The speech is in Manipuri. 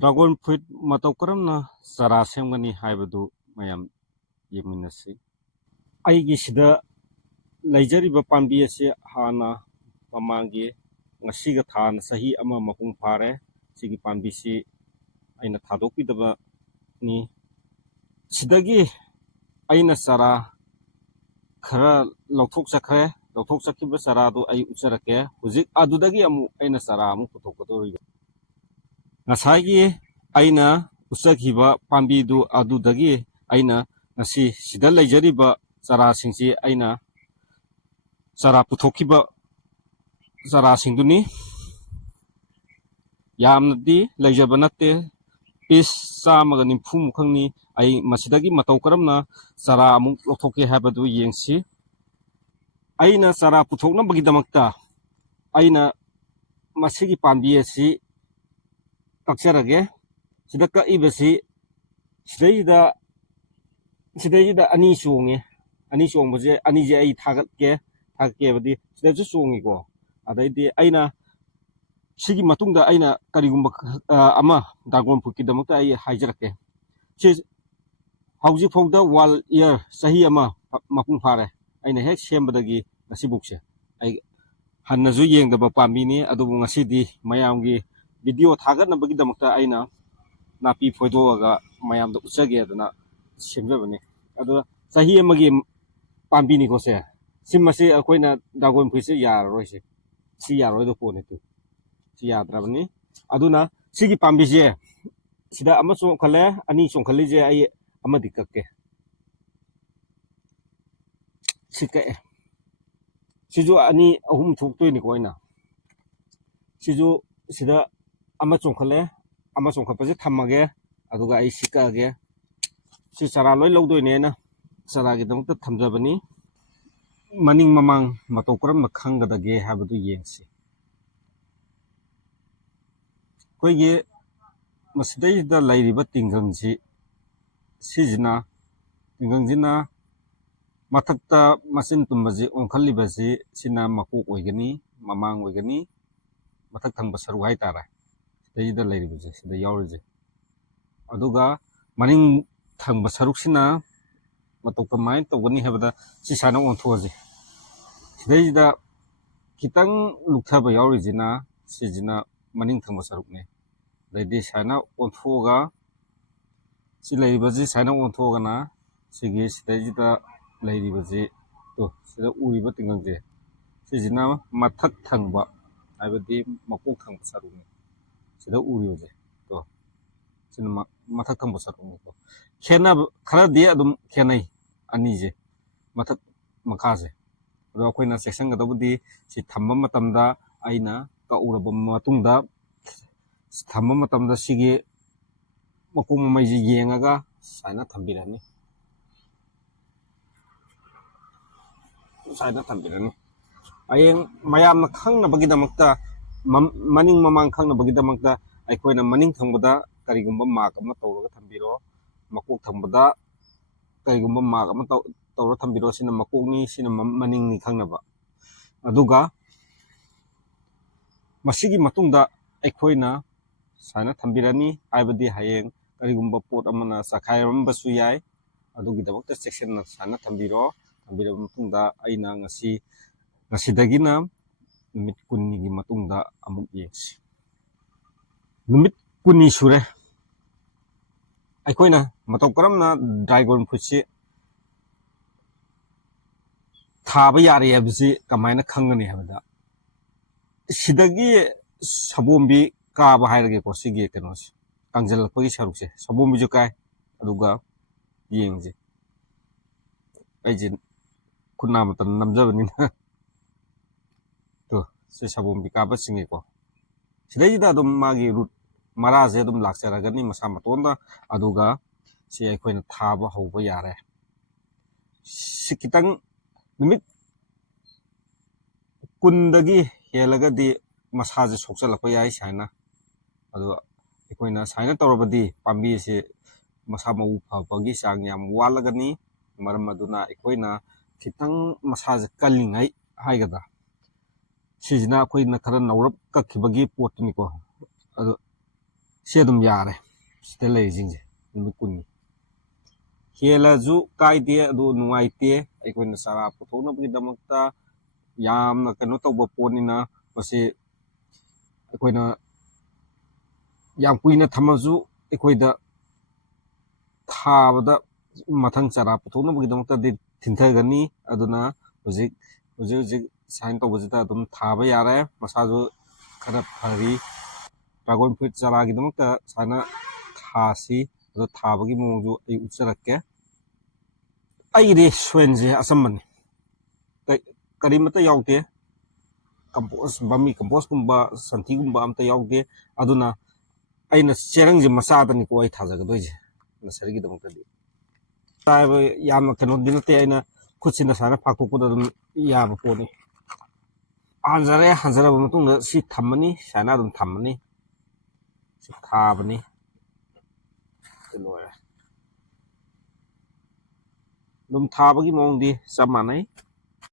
ड्रागन फ्रूट मतौ करमना चरा सेमगनी हाइबदु मयाम येमिनसि आइगी सिदा लैजरिबा पांबी असे हाना ममांगी ngasiga than sahi ama mapung phare sigi पांबी si aina thadokpidaba ni sidagi aina chara khara lauthok sakhiba chara do ai ucharake hujik adudagi amu aina chara amu puthokadori ngasagi aina usakhiba पांबी du adudagi aina ngasi sida leijariba chara singsi aina chara puthokhiba chara singduni yamnadi leijaba natte pis chamaga nimfu mukhangni ai masidagi matau karamna chara amuk lokhoke habadu yengsi aina chara puthokna bagidamakta aina masigi पांबी asi kakcharage sida ka ibasi sidaida ani chongbaje ani je ai thagake badi sida ju chongi ko adaidi aina sigi matungda aina karigumba ama dragon fruit kidamakta ai haijarake si hauji fogda wal year sahi ama mapung phare aina hek sembadagi nasibukse ai hannazu yengdaba पांबी ni adubu ngasidi mayamgi video thagatnabagidamukta aina napi phoidoga mayamda uchage adana semjabani adu sahi amagi पांबी ni ko se simasi akoina dragon fruit se yaroi se si yaroi do pone tu si yadrabani aduna sigi पांबी je sida ama chongkhale ani chongkhali je ai ama dikake sika siju ani ahum thoktoi ni koina siju sida ama chongkhale ama chongkhapaje thammage aduga ai sikage si chara loi lodoi ne na chara gi damta thamjabani maning mamang matau karam na khangadage habadu yengsi koige masidai da lairiba tinggangji sijina tingangjina mathakta masin tumbaji onkhalibaji sina makuk oigani mamang oigani mathak thangba saru hai tara sidai da lairibaji sida yaurije aduga maning thangba saruksina matau kamai tawgani habada si sana onthoje sidai da kitang lukthaba yaurijina sijina maning thangba sarukne daidi sana onthoga si lairibaji sana onthoga na sigi sidai da lairibaji to sida uriba tingangje sijina mathak thangba habadi makok thangba sarukne sida uribaje to sina mathak thangba sarukne to khena khara dia adum khenai ani je mathak makhaje ado akoina section ga dobudi si thamba matamda aina ka uraba matungda thamba matamda sigi makum mai ji yengaga sana thambirani ayeng mayamna khangna bagidamakta maning mamang khangna bagidamakta aikoina maning thangboda karigumba mak ama tawraga thambiro makok thangboda karigumba mak ama tawra thambiro sina makokni sina maningni khangnaba aduga masigi matungda aikoina sana thambirani aibadi hayeng karigumba pot amana sakhairambasu yai adugidamakta section na sana thambiro thambiraba matungda aina ngasidagina numit kunni gi matungda amuk yengsi numit kunni sure aikoina matau karamna dragon fruit si thaba yare yabsi kamaina khangani habada sidagi sabombi kaba hairage ko sigi kenos kangjalpagi sarukse sabombi ju kai aduga yengje aijin kunna matan namjabani na to se sabombi kaba singi ko sidai da dum magi root maraje dum lakcharagani masa matonda aduga se aikoina thaba hoba yare sikitang numit kundagi helagadi masaje sokchalakpa yai saina adu aikoina saina tawrabadi पांबी se masa mau phapagi sang yam walagani maram aduna aikoina kitang masaje kalingai haigada sijina akoina khara naurap kakhibagi potni ko adu ꯁꯤ ꯑꯗꯨꯝ ꯌꯥꯔꯦ ꯁꯤꯗ ꯂꯩꯔꯤꯁꯤꯡꯁꯦ ꯅꯨꯃꯤꯠ ꯀꯨꯟꯅꯤ ꯍꯦꯜꯂꯁꯨ ꯀꯥꯏꯗꯦ ꯑꯗꯨ ꯅꯨꯡꯉꯥꯏꯇꯦ ꯑꯩꯈꯣꯏꯅ ꯆꯥꯔꯥ ꯄꯨꯊꯣꯛꯅꯕꯒꯤꯗꯃꯛꯇ ꯌꯥꯝꯅ ꯀꯩꯅꯣ ꯇꯧꯕ ꯄꯣꯠꯅꯤꯅ ꯃꯁꯤ ꯑꯩꯈꯣꯏꯅ ꯌꯥꯝ ꯀꯨꯏꯅ ꯊꯝꯃꯁꯨ ꯑꯩꯈꯣꯏꯗ ꯊꯥꯕꯗ ꯃꯊꯪ ꯆꯥꯔꯥ ꯄꯨꯊꯣꯛꯅꯕꯒꯤꯗꯃꯛꯇꯗꯤ ꯊꯤꯟꯊꯒꯅꯤ ꯑꯗꯨꯅ ꯍꯧꯖꯤꯛ ꯁꯥꯏꯟ ꯇꯧꯕꯁꯤꯗ ꯑꯗꯨꯝ ꯊꯥꯕ ꯌꯥꯔꯦ ꯃꯁꯥꯁꯨ ꯈꯔ ꯐꯔꯤ ꯗ꯭ꯔꯥꯒꯣꯟ ꯐ꯭ꯔꯨꯏꯠ ꯆꯥꯔꯥꯒꯤꯗꯃꯛꯇ ꯁꯨꯃꯥꯏꯅ ꯊꯥꯁꯤ ꯑꯗꯣ ꯊꯥꯕꯒꯤ ꯃꯑꯣꯡꯁꯨ ꯑꯩ ꯎꯠꯆꯔꯛꯀꯦ ꯑꯩꯒꯤꯗꯤ ꯁꯣꯏꯜꯁꯦ ꯑꯆꯝꯕꯅꯤ ꯀꯔꯤꯃꯠꯇ ꯌꯥꯎꯗꯦ ꯀꯝꯄꯣꯁ ꯕꯔꯃꯤ ꯀꯝꯄꯣꯁꯀꯨꯝꯕ ꯁꯟꯊꯤꯒꯨꯝꯕ ꯑꯝꯇ ꯌꯥꯎꯗꯦ ꯑꯗꯨꯅ ꯑꯩꯅ ꯆꯦꯔꯪꯁꯦ ꯃꯆꯥꯗꯅꯤꯀꯣ ꯑꯩ ꯊꯥꯖꯒꯗꯣꯏꯁꯦ ꯅꯁꯔꯤꯒꯤꯗꯃꯛꯇꯗꯤ ꯌꯥꯝꯅ ꯀꯩꯅꯣꯗꯤ ꯅꯠꯇꯦ ꯑꯩꯅ ꯈꯨꯠꯁꯤꯅ ꯁꯨꯃꯥꯏꯅ ꯐꯥꯛꯇꯣꯛꯄꯗ ꯑꯗꯨꯝ ꯌꯥꯕ ꯄꯣꯠꯅꯤ ꯍꯥꯟꯖꯔꯦ ꯍꯥꯟꯖꯔꯕ ꯃꯇꯨꯡꯗ ꯁꯤ ꯊꯝꯃꯅꯤ ꯁꯨꯃꯥꯏꯅ ꯑꯗꯨꯝ ꯊꯝꯃꯅꯤ ꯁꯤ ꯊꯥꯕꯅꯤ ꯂꯣꯏꯔꯦ ꯑꯗꯨꯝ ꯊꯥꯕꯒꯤ ꯃꯑꯣꯡꯗꯤ ꯆꯞ ꯃꯥꯟꯅꯩ